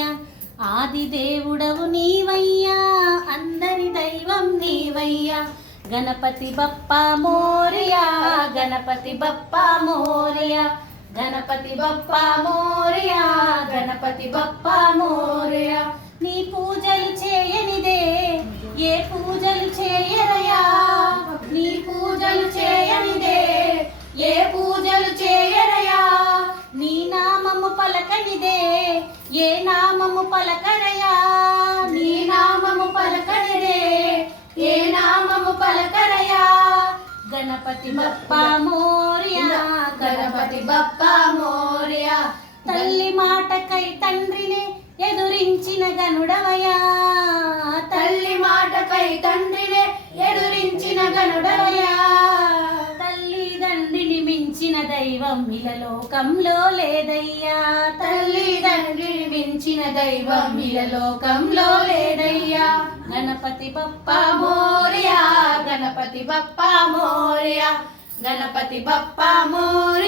నీవయ్యా, ఆది దేవుడవు నీవయ్యా, అందరి దైవం నీవయ్యా. గణపతి బప్పా మోరియా, గణపతి బప్పా మోరియా, గణపతి బప్పా మోరియా, గణపతి బప్పా మోరియా. నీ పూజలు చేయనిదే ఏ పూజలు చేయరయా, నీ పూజలు చేయనిదే ఏ పూజలు చేయరయా. నీ నామము పలకనిదే ఏ నామము పలకరయా, నీ నామము పలకనిదే ఏ నామము పలకరయా. గణపతి బప్పా మోరియా, గణపతి బప్పా మోరియా. తల్లి మాటకై తండ్రిని ఎదురించిన గనుడవయా, తల్లి మాటకై తండ్రిని ఎదురించిన గనుడవయా. తల్లి తండ్రిని మించిన దైవం ఇలలోకంలో లేదయ్యా, తల్లి తండ్రిని మించిన దైవం ఇలలోకంలో లేదయ్యా. గణపతి బప్పా మోరియా, గణపతి బప్పా మోరియా, గణపతి బప్పా మోరియా.